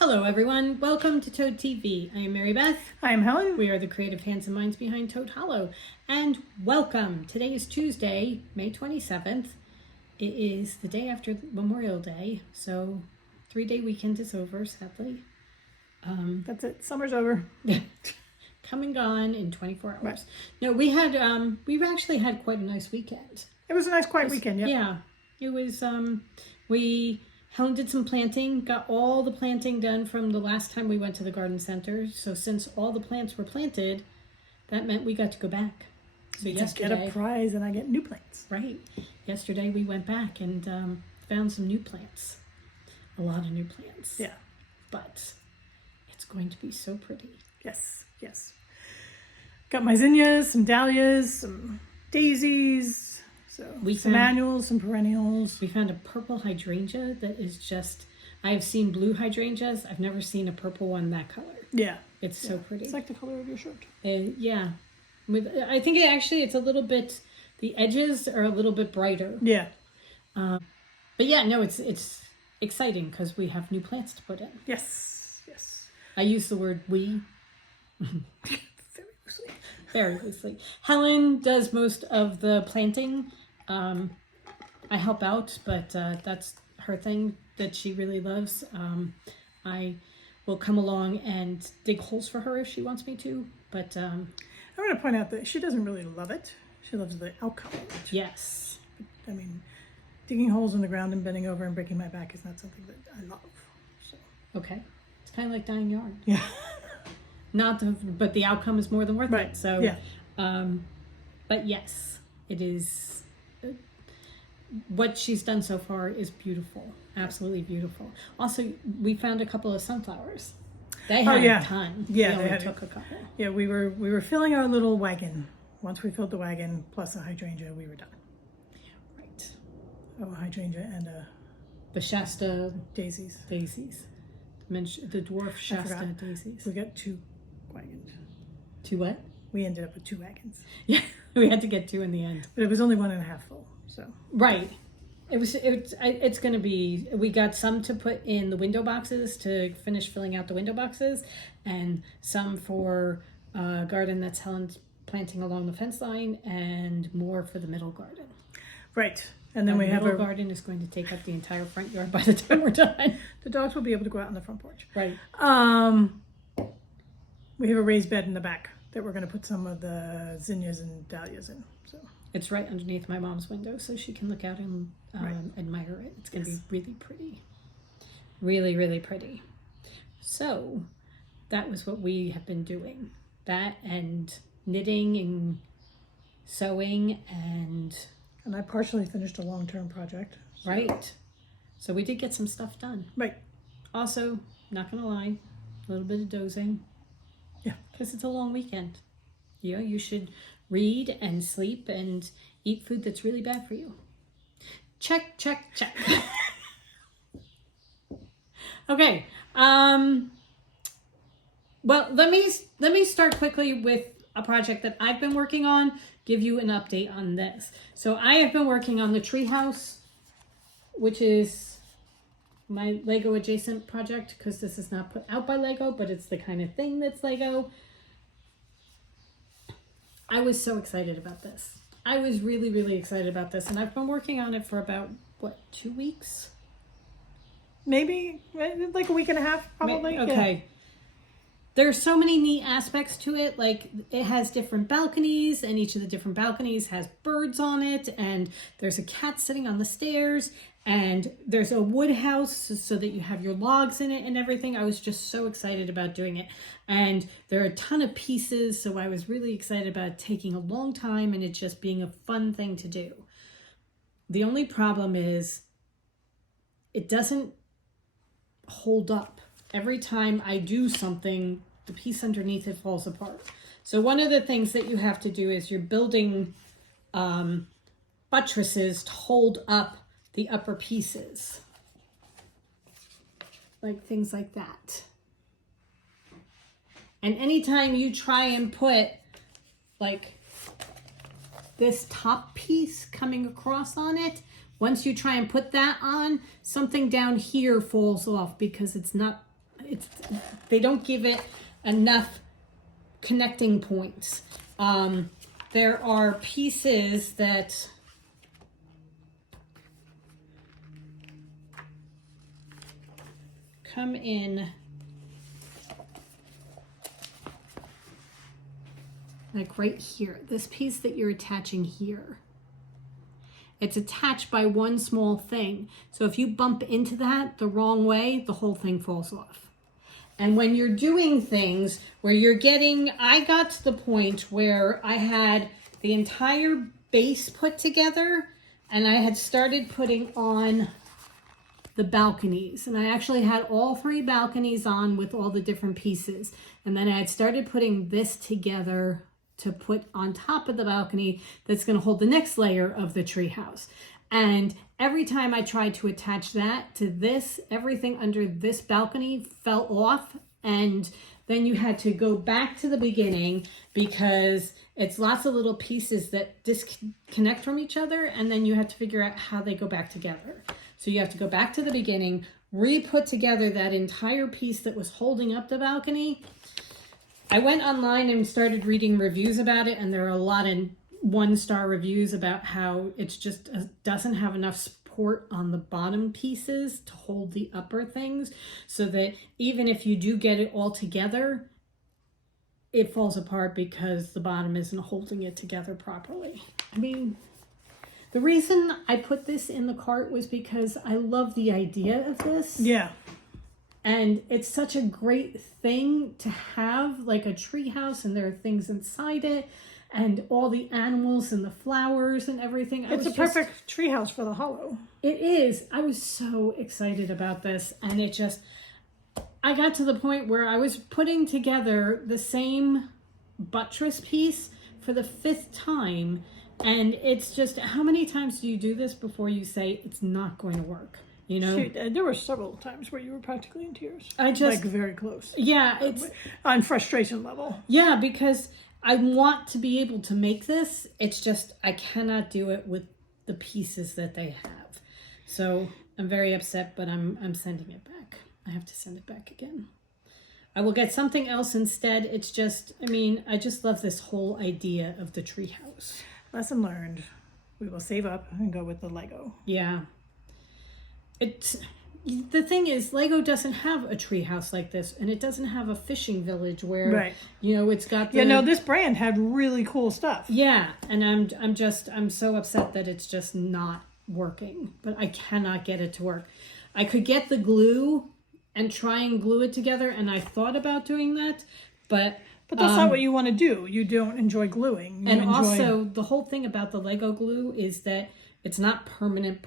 Hello everyone, welcome to Toad TV. I am Mary Beth. I am Helen. We are the creative hands and minds behind Toad Hollow. And welcome. Today is Tuesday, May 27th. It is the day after Memorial Day, so 3-day weekend is over, sadly. That's it. Summer's over. Come and gone in 24 hours. Right. No, we've actually had quite a nice weekend. It was a nice quiet weekend, Yeah. It was, Helen did some planting, got all the planting done from the last time we went to the garden center. So since all the plants were planted, that meant we got to go back. So yesterday, get a prize and I get new plants. Right. Yesterday we went back and found some new plants. A lot of new plants. Yeah. But it's going to be so pretty. Yes, yes. Got my zinnias, some dahlias, some daisies. So some annuals, some perennials. We found a purple hydrangea that is just, I have seen blue hydrangeas. I've never seen a purple one that color. Yeah. It's so pretty. It's like the color of your shirt. Yeah. I think it's a little bit, the edges are a little bit brighter. Yeah. But yeah, no, it's exciting because we have new plants to put in. Yes. Yes. I use the word we. Very loosely. Very loosely. Helen does most of the planting. I help out, but that's her thing that she really loves. I will come along and dig holes for her if she wants me to, but I'm going to point out that she doesn't really love it. She loves the outcome of it. Yes. I mean, digging holes in the ground and bending over and breaking my back is not something that I love. So. Okay. It's kind of like dyeing yarn. Yeah. But the outcome is more than worth right. it. So, yeah. But yes, it is. What she's done so far is beautiful. Absolutely beautiful. Also, we found a couple of sunflowers. They had a ton. Yeah, they only took a couple. Yeah, we were filling our little wagon. Once we filled the wagon plus a hydrangea, we were done. Right. Oh, a hydrangea and the Shasta daisies. Daisies. The dwarf Shasta daisies. We got 2 wagons. 2 what? We ended up with 2 wagons. Yeah, we had to get 2 in the end. But it was only 1.5 full. So right. It's going to be, we got some to put in the window boxes to finish filling out the window boxes, and some for a garden that's Helen's planting along the fence line, and more for the middle garden. Right. And then we have our garden is going to take up the entire front yard by the time we're done. The dogs will be able to go out on the front porch. Right. We have a raised bed in the back that we're going to put some of the zinnias and dahlias in. So it's right underneath my mom's window, so she can look out and admire it. It's going to be really pretty. Really, really pretty. So that was what we have been doing. That and knitting and sewing and I partially finished a long-term project. So. Right. So we did get some stuff done. Right. Also, not going to lie, a little bit of dozing. Yeah. Because it's a long weekend. You know, you should read and sleep and eat food that's really bad for you. Check, check, check. Okay. Well, let me start quickly with a project that I've been working on, give you an update on this. So I have been working on the treehouse, which is my Lego adjacent project, because this is not put out by Lego, but it's the kind of thing that's Lego. I was so excited about this. I was really, really excited about this, and I've been working on it for about, 2 weeks? Maybe, like a week and a half, probably. Okay. Yeah. There's so many neat aspects to it. Like, it has different balconies, and each of the different balconies has birds on it, and there's a cat sitting on the stairs, and there's a wood house so that you have your logs in it and everything. I was just so excited about doing it. And there are a ton of pieces, so I was really excited about it taking a long time and it just being a fun thing to do. The only problem is it doesn't hold up. Every time I do something, the piece underneath it falls apart. So one of the things that you have to do is you're building buttresses to hold up the upper pieces. Like things like that. And anytime you try and put like this top piece coming across on it, Once you try and put that on, something down here falls off because it's they don't give it enough connecting points. There are pieces that come in like right here, this piece that you're attaching here. It's attached by one small thing. So if you bump into that the wrong way, the whole thing falls off. And when you're doing things where you're getting, I got to the point where I had the entire base put together and I had started putting on the balconies. And I actually had all 3 balconies on with all the different pieces. And then I had started putting this together to put on top of the balcony that's going to hold the next layer of the treehouse. And every time I tried to attach that to this, everything under this balcony fell off. And then you had to go back to the beginning because it's lots of little pieces that disconnect from each other. And then you have to figure out how they go back together. So you have to go back to the beginning, re-put together that entire piece that was holding up the balcony. I went online and started reading reviews about it, and there are a lot of 1-star reviews about how it's just doesn't have enough support on the bottom pieces to hold the upper things, so that even if you do get it all together, it falls apart because the bottom isn't holding it together properly. I mean, the reason I put this in the cart was because I love the idea of this. Yeah. And it's such a great thing to have, like a treehouse, and there are things inside it, and all the animals and the flowers and everything. It's a perfect treehouse for the hollow. It is. I was so excited about this, and I got to the point where I was putting together the same buttress piece for the 5th time, and it's just, how many times do you do this before you say it's not going to work? You know, shoot, there were several times where you were practically in tears. Like very close. Yeah, it's on frustration level. Yeah, because I want to be able to make this. It's just I cannot do it with the pieces that they have. So I'm very upset, but I'm sending it back. I have to send it back again. I will get something else instead. It's just, I mean, I just love this whole idea of the treehouse. Lesson learned. We will save up and go with the Lego. Yeah. The thing is, Lego doesn't have a treehouse like this, and it doesn't have a fishing village where, you know, it's got the... Yeah, no, this brand had really cool stuff. Yeah, and I'm so upset that it's just not working, but I cannot get it to work. I could get the glue and try and glue it together, and I thought about doing that, but that's not what you want to do. You don't enjoy gluing. Also, the whole thing about the Lego glue is that it's not permanent.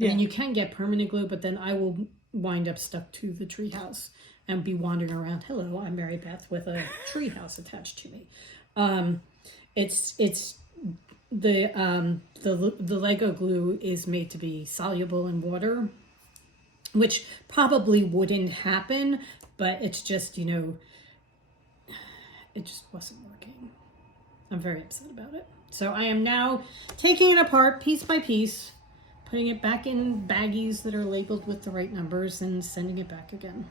I mean, you can get permanent glue, but then I will wind up stuck to the treehouse and be wandering around. Hello, I'm Mary Beth with a treehouse attached to me. It's the Lego glue is made to be soluble in water, which probably wouldn't happen, but it's just, you know, it just wasn't working. I'm very upset about it. So I am now taking it apart piece by piece, putting it back in baggies that are labeled with the right numbers, and sending it back again.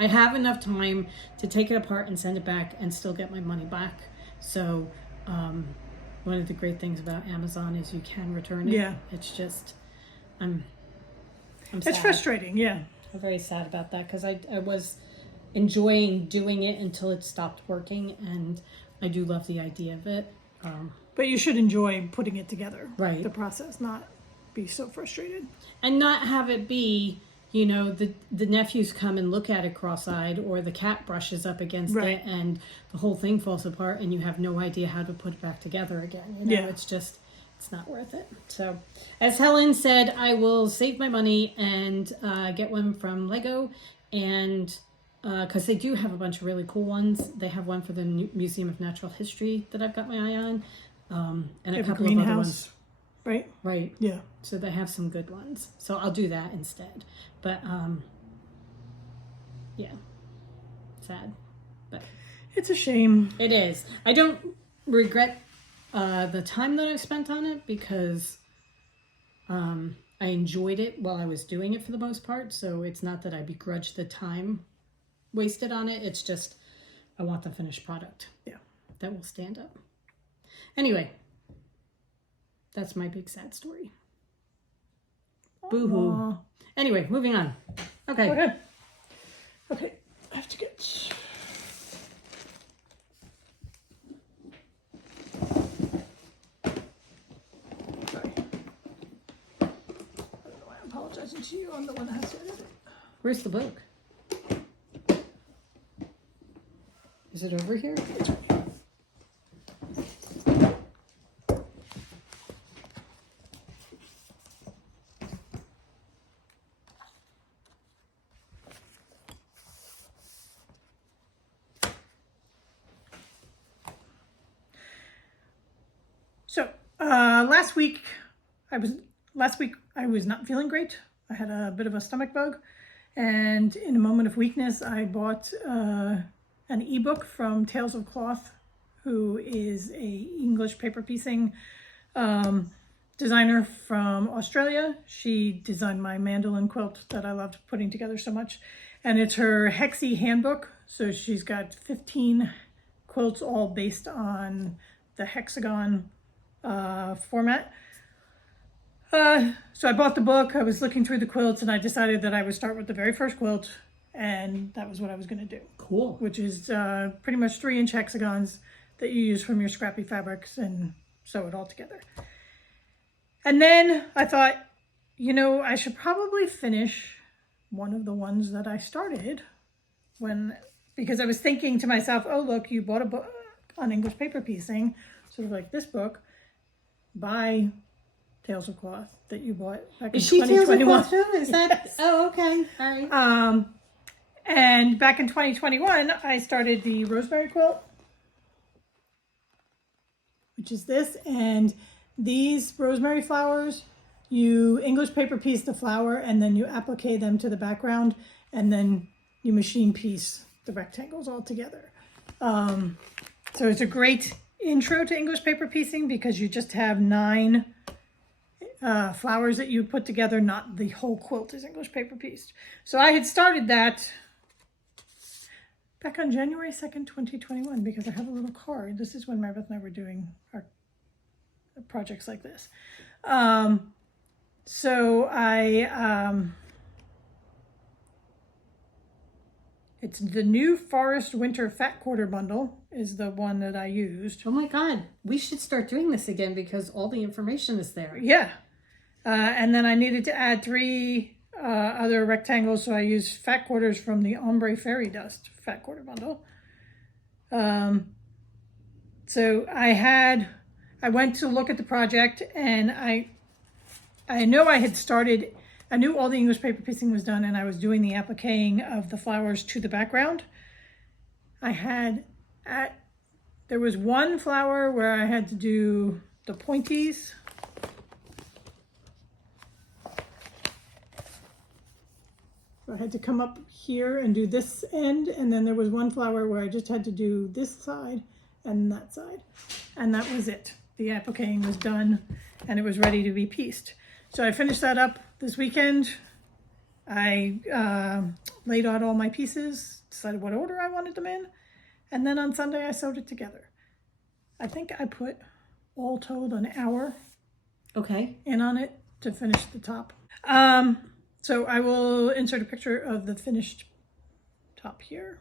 I have enough time to take it apart and send it back and still get my money back. So one of the great things about Amazon is you can return it. Yeah. It's just, I'm sad. It's frustrating, yeah. I'm very sad about that because I was enjoying doing it until it stopped working, and I do love the idea of it. But you should enjoy putting it together. Right. The process, not be so frustrated. And not have it be, you know, the nephews come and look at it cross-eyed, or the cat brushes up against it and the whole thing falls apart and you have no idea how to put it back together again. You know, it's just, it's not worth it. So, as Helen said, I will save my money and get one from Lego, and because they do have a bunch of really cool ones. They have one for the Museum of Natural History that I've got my eye on, and a couple of other ones. Right. Yeah. So they have some good ones. So I'll do that instead. But yeah, sad. But it's a shame. It is. I don't regret the time that I've spent on it because I enjoyed it while I was doing it for the most part. So it's not that I begrudge the time wasted on it. It's just, I want the finished product. Yeah. That will stand up. Anyway, that's my big sad story. Boo-hoo. Anyway, moving on. Okay. Okay. I have to get... Sorry. I don't know why I'm apologizing to you. I'm the one that has to edit it. Where's the book? Is it over here? So last week I was not feeling great. I had a bit of a stomach bug, and in a moment of weakness, I bought an ebook from Tales of Cloth, who is a English paper piecing designer from Australia. She designed my mandolin quilt that I loved putting together so much, and it's her Hexie handbook. So she's got 15 quilts, all based on the hexagon format. So I bought the book. I was looking through the quilts, and I decided that I would start with the very first quilt, and that was what I was going to do. Cool. Which is pretty much 3-inch hexagons that you use from your scrappy fabrics and sew it all together. And then I thought, you know, I should probably finish one of the ones that I started because I was thinking to myself, oh, look, you bought a book on English paper piecing, sort of like this book by Tales of Cloth that you bought back in 2021. Is she Tales of Cloth too? Is that? Yes. Oh, okay. All right. And back in 2021, I started the rosemary quilt, which is this. And these rosemary flowers, you English paper piece the flower, and then you applique them to the background, and then you machine piece the rectangles all together. So it's a great intro to English paper piecing because you just have 9 flowers that you put together, not the whole quilt is English paper pieced. So I had started that back on January 2nd, 2021, because I have a little card. This is when Meredith and I were doing our projects like this. So it's the New Forest Winter Fat Quarter Bundle is the one that I used. Oh my God, we should start doing this again because all the information is there. Yeah. And then I needed to add 3 other rectangles, so I used fat quarters from the Ombre Fairy Dust Fat Quarter Bundle. So I went to look at the project, and I know I had started, I knew all the English paper piecing was done, and I was doing the appliquing of the flowers to the background. There was one flower where I had to do the pointies. So I had to come up here and do this end, and then there was one flower where I just had to do this side and that side. And that was it. The appliquing was done, and it was ready to be pieced. So I finished that up this weekend. I laid out all my pieces, decided what order I wanted them in, and then on Sunday I sewed it together. I think I put all told an hour in on it to finish the top. So I will insert a picture of the finished top here.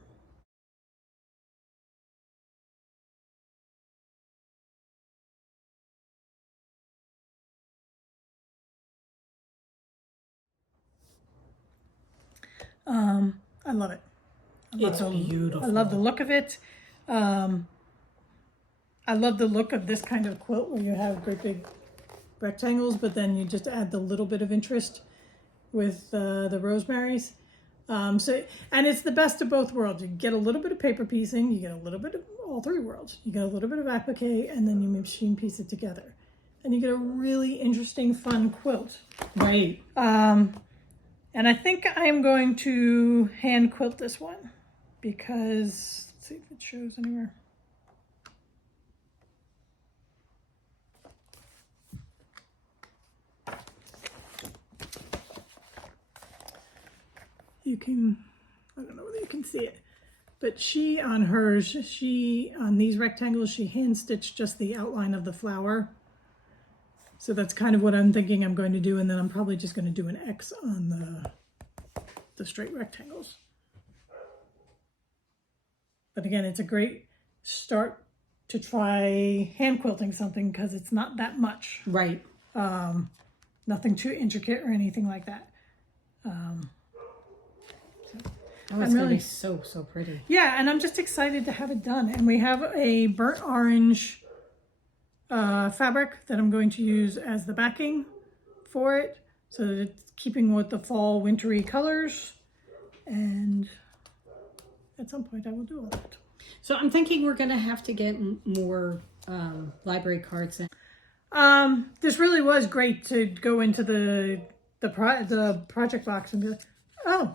I love it. It's beautiful. I love the look of it. I love the look of this kind of quilt where you have great big rectangles, but then you just add the little bit of interest with the rosemaries. And it's the best of both worlds. You get a little bit of paper piecing, you get a little bit of all 3 worlds. You get a little bit of applique, and then you machine piece it together. And you get a really interesting, fun quilt. Right. And I think I'm going to hand quilt this one because, let's see if it shows anywhere. You can, I don't know whether you can see it. But she, on hers, on these rectangles, she hand stitched just the outline of the flower. So that's kind of what I'm thinking I'm going to do. And then I'm probably just going to do an X on the straight rectangles. But again, it's a great start to try hand quilting something because it's not that much. Right. Nothing too intricate or anything like that. Oh, it's going to be so pretty. Yeah, and I'm just excited to have it done. And we have a burnt orange fabric that I'm going to use as the backing for it. So that it's keeping with the fall wintry colors. And at some point I will do all that. So I'm thinking we're going to have to get more library cards. This really was great to go into the project box and be like, oh,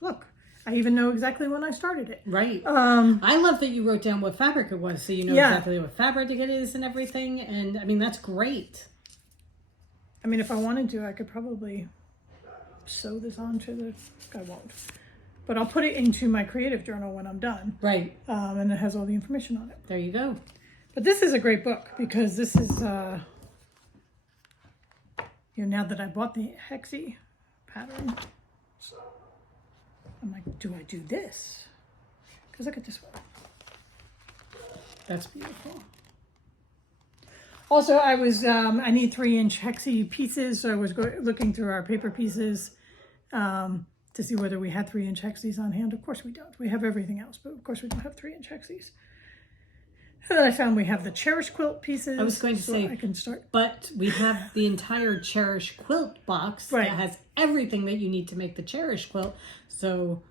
look, I even know exactly when I started it. Right. I love that you wrote down what fabric it was, so you know exactly what fabric it is and everything. And I mean, that's great. I mean, if I wanted to, I could probably sew this onto the, I won't. But I'll put it into my creative journal when I'm done. Right. And it has all the information on it. There you go. But this is a great book because this is, now that I bought the Hexie pattern, I'm like, do I do this? Because look at this one. That's beautiful. Also, I was, I need 3-inch Hexie pieces, so I was looking through our paper pieces to see whether we had 3-inch Hexies on hand. Of course we don't. We have everything else, but of course we don't have 3-inch Hexies. And then I found we have the Cherish quilt pieces. I was going to say, I can start. But we have the entire Cherish quilt box that has everything that you need to make the Cherish quilt. So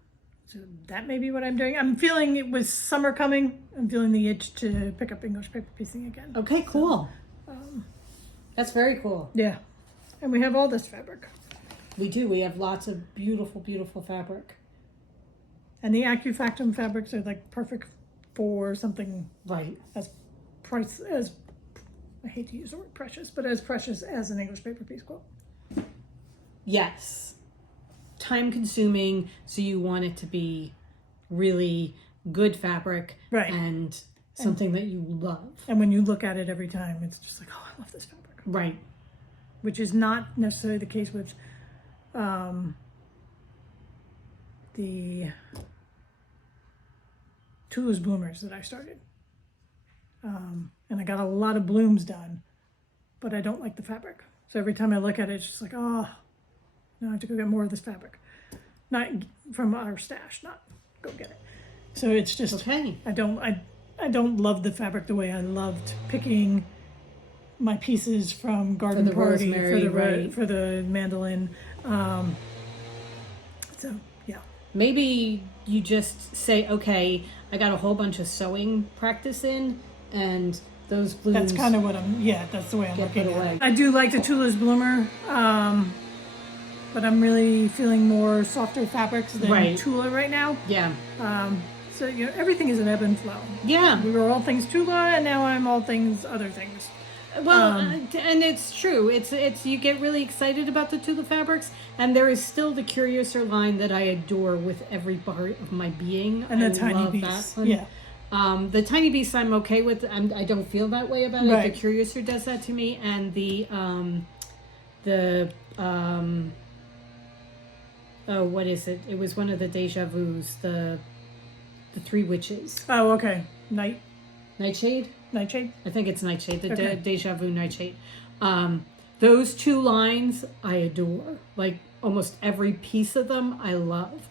that may be what I'm doing. I'm feeling it was summer coming. I'm feeling the itch to pick up English paper piecing again. Okay, cool. So, that's very cool. Yeah. And we have all this fabric. We do. We have lots of beautiful, beautiful fabric. And the AccuFactum fabrics are like perfect for something as I hate to use the word precious, but as precious as an English paper piece quilt. Yes. Time consuming, so you want it to be really good fabric and something that you love. And when you look at it every time, it's just like, oh, I love this fabric. Right. Which is not necessarily the case with the Toulouse bloomers that I started. And I got a lot of blooms done, but I don't like the fabric. So every time I look at it, it's just like, oh, now I have to go get more of this fabric. Not from our stash, not go get it. So it's just, okay. I don't love the fabric the way I loved picking my pieces from Garden Party for the mandolin. So yeah. Maybe you just say, okay, I got a whole bunch of sewing practice in, and those blooms. That's kind of what that's the way I'm looking at it. I do like the Toulouse bloomer, but I'm really feeling more softer fabrics than Tula right now. Yeah. So everything is an ebb and flow. Yeah. We were all things Tula, and now I'm all things other things. Well, and it's true. It's you get really excited about the Tula fabrics, and there is still the Curiouser line that I adore with every part of my being. And the Tiny Beasts. Yeah. The Tiny Beasts I'm okay with. I don't feel that way about it. The Curiouser does that to me, and what is it? It was one of the Deja Vus, the Three Witches. Oh, okay. Nightshade? Nightshade? I think it's Nightshade, the Deja Vu Nightshade. Those two lines I adore. Like almost every piece of them I love.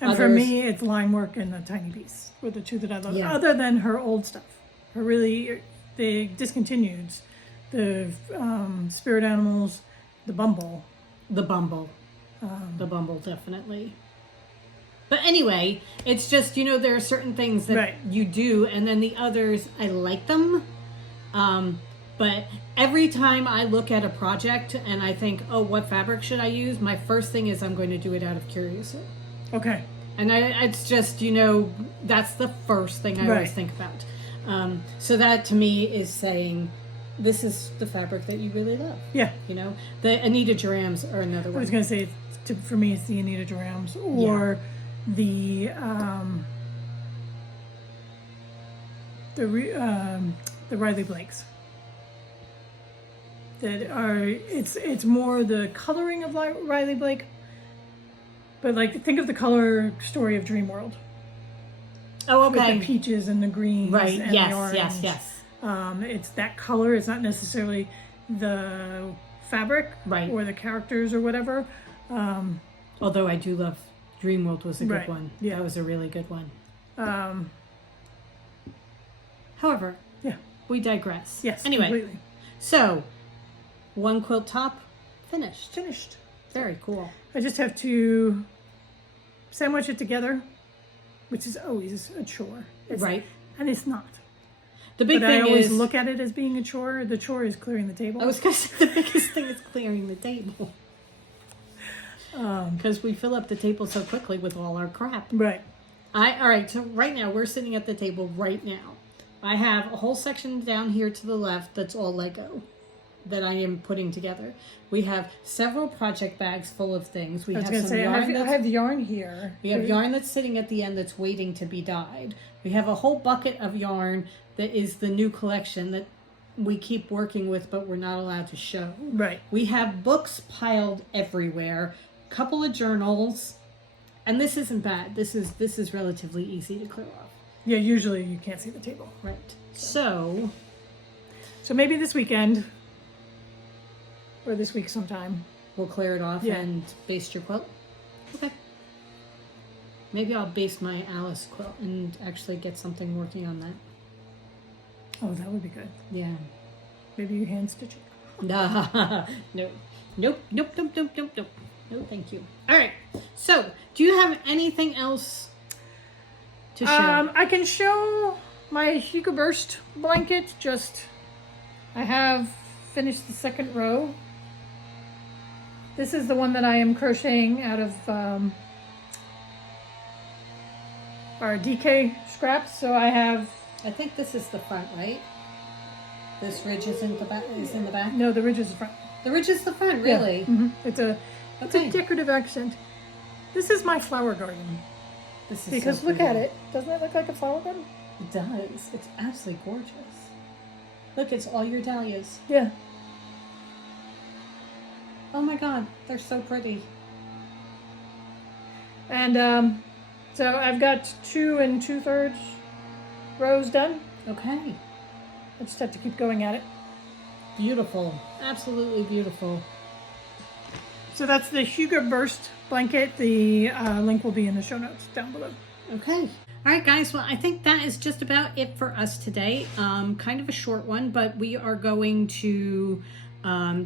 And for me, it's line work and the Tiny Beasts were the two that I love. Yeah. Other than her old stuff. The discontinued. The Spirit Animals, the Bumble. The Bumble, definitely. But anyway, it's just, there are certain things that you do, and then the others, I like them. But every time I look at a project and I think, oh, what fabric should I use? My first thing is I'm going to do it out of Curiouser. Okay. And it's just, that's the first thing I always think about. So that to me is saying, this is the fabric that you really love. Yeah. The Anita Durams are another one. I was going to say, for me, it's the Anita Durams or the Riley Blakes. That are it's more the coloring of Riley Blake, but like think of the color story of Dream World. Oh, With okay. the peaches and the greens, Right. and Yes. the orange. Yes. It's that color. It's not necessarily the fabric, Right. or the characters or whatever. Although I do love Dreamworld was a good Right, one. yeah. That was a really good one. Um, However, yeah. we digress. Yes. Anyway, Completely. so one quilt top finished. Finished. Very cool. I just have to sandwich it together, which is always a chore. Right. And it's not. The big But thing I always is, look at it as being a chore. The chore is clearing the table. I was going to say the biggest thing is clearing the table. Because we fill up the table so quickly with all our crap. Right. All right, so right now we're sitting at the table right now. I have a whole section down here to the left that's all Lego that I am putting together. We have several project bags full of things. We I was have going to some say, yarn I have yarn here. We have yarn that's sitting at the end that's waiting to be dyed. We have a whole bucket of yarn that is the new collection that we keep working with, but we're not allowed to show. Right. We have books piled everywhere, a couple of journals, and this isn't bad. This is relatively easy to clear off. Yeah, usually you can't see the table. Right. So maybe this weekend, or this week sometime. we'll clear it off Yeah. and baste your quilt. Okay. Maybe I'll baste my Alice quilt and actually get something working on that. Oh, that would be good. Yeah. Maybe you hand stitch it. No. Nope. No, thank you. All right. So, do you have anything else to show? I can show my Hugo Burst blanket. I have finished the second row. This is the one that I am crocheting out of our DK scraps. So I have. I think this is the front, right? This ridge is in the back. Is in the back. No, the ridge is the front. The ridge is the front, really. Yeah. Mm-hmm. It's a Okay. decorative accent. This is my flower garden. This is Because so look pretty. at it. Doesn't it look like a flower garden? It does. It's absolutely gorgeous. Look, it's all your dahlias. Yeah. Oh my God, they're so pretty. And so I've got 2 2/3 rows done. Okay. I just have to keep going at it. Beautiful. Absolutely beautiful. So that's the Hugo Burst blanket. The link will be in the show notes down below. Okay. All right, guys. Well, I think that is just about it for us today. Kind of a short one, but we are going to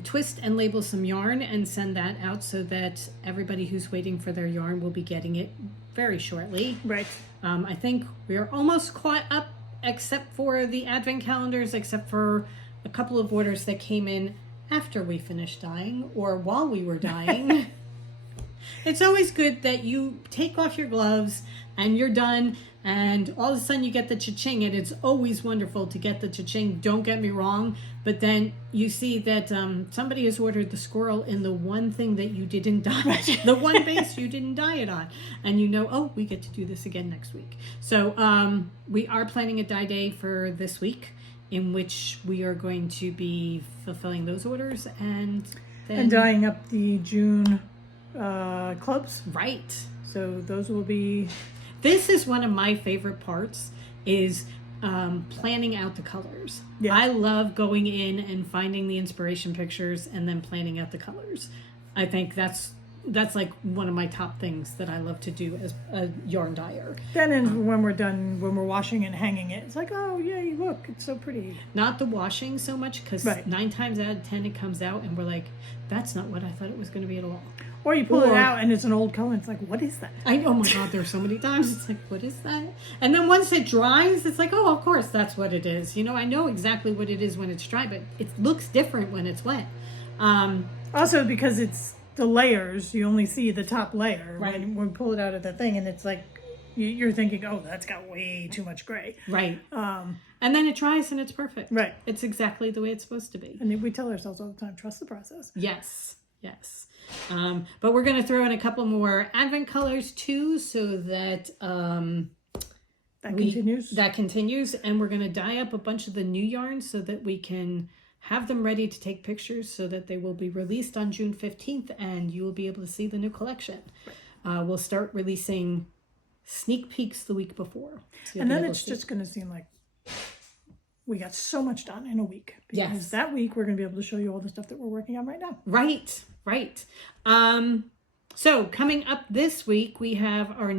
twist and label some yarn and send that out so that everybody who's waiting for their yarn will be getting it very shortly. Right. I think we are almost caught up, except for the advent calendars, except for a couple of orders that came in after we finished dyeing or while we were dyeing. It's always good that you take off your gloves and you're done and all of a sudden you get the cha-ching, and it's always wonderful to get the cha-ching, don't get me wrong, but then you see that somebody has ordered the squirrel in the one thing that you didn't dye, the one base you didn't dye it on, and you know, oh, we get to do this again next week. So we are planning a dye day for this week in which we are going to be fulfilling those orders and then... And dyeing up the June clubs. Right. So those will be... This is one of my favorite parts, is planning out the colors. Yeah. I love going in and finding the inspiration pictures and then planning out the colors. I think that's like one of my top things that I love to do as a yarn dyer. Then when we're done, when we're washing and hanging it, it's like, oh, yay, look, it's so pretty. Not the washing so much, because Right. 9 times out of 10 it comes out and we're like, that's not what I thought it was going to be at all. Or you pull it Or- out and it's an old color. It's like, what is that? Oh my God, there's so many times it's like, what is that? And then once it dries, it's like, oh, of course, that's what it is. You know, I know exactly what it is when it's dry, but it looks different when it's wet. Also, because it's the layers, you only see the top layer. Right. When we pull it out of the thing, and it's like, you're thinking, oh, that's got way too much gray. Right. And then it dries and it's perfect. Right. It's exactly the way it's supposed to be. And we tell ourselves all the time, trust the process. Yes. Yes. But we're going to throw in a couple more advent colors too, so that that continues. And we're going to dye up a bunch of the new yarns so that we can have them ready to take pictures, so that they will be released on June 15th and you will be able to see the new collection. We'll start releasing sneak peeks the week before. So and then it's just going to seem like we got so much done in a week. Because that week we're going to be able to show you all the stuff that we're working on right now. Right. So coming up this week, we have our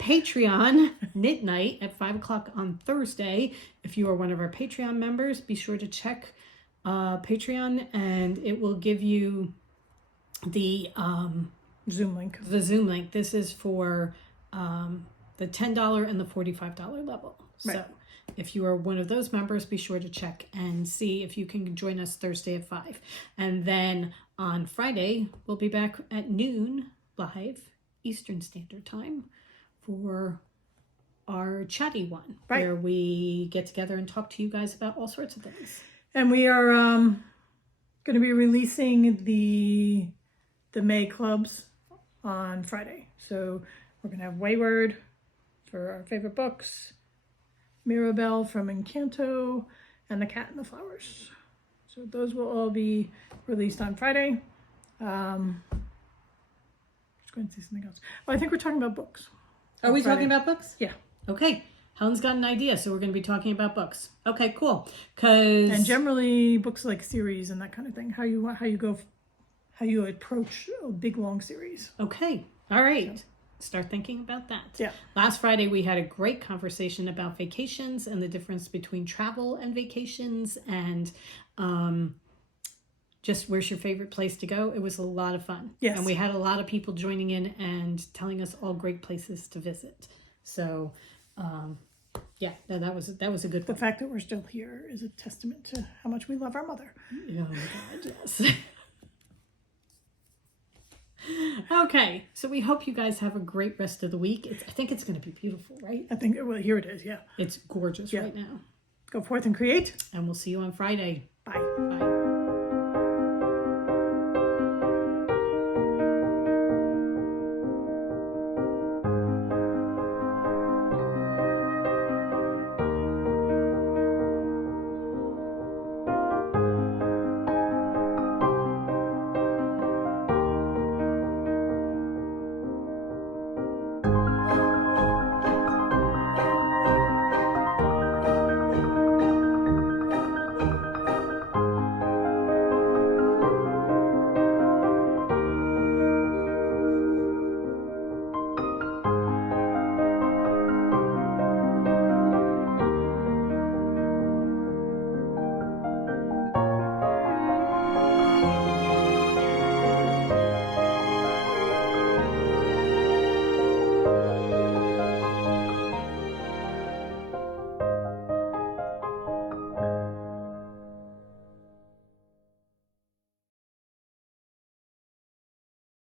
Patreon knit night at 5:00 on Thursday. If you are one of our Patreon members, be sure to check Patreon, and it will give you the Zoom link. The Zoom link. This is for the $10 and the $45 level. Right. So if you are one of those members, be sure to check and see if you can join us Thursday at 5. And then on Friday, we'll be back at noon live Eastern Standard Time for our chatty one, where we get together and talk to you guys about all sorts of things. And we are going to be releasing the May clubs on Friday. So we're going to have Wayward for our favorite books, Mirabelle from Encanto, and The Cat and the Flowers. So those will all be released on Friday. Just going to say something else. Oh, I think we're talking about books. Are we talking about books? Yeah. Okay. Helen's got an idea, so we're going to be talking about books. Okay, cool. And generally books like series and that kind of thing. How you approach a big long series. Okay. All right. So start thinking about that. Yeah. Last Friday we had a great conversation about vacations and the difference between travel and vacations, and just where's your favorite place to go. It was a lot of fun. Yes. And we had a lot of people joining in and telling us all great places to visit. So yeah, that was a good one. The fact that we're still here is a testament to how much we love our mother. Oh my God, yes. Okay, so we hope you guys have a great rest of the week. I think it's going to be beautiful, right? I think, well, here it is, yeah. It's gorgeous right now. Go forth and create. And we'll see you on Friday. Bye. Bye.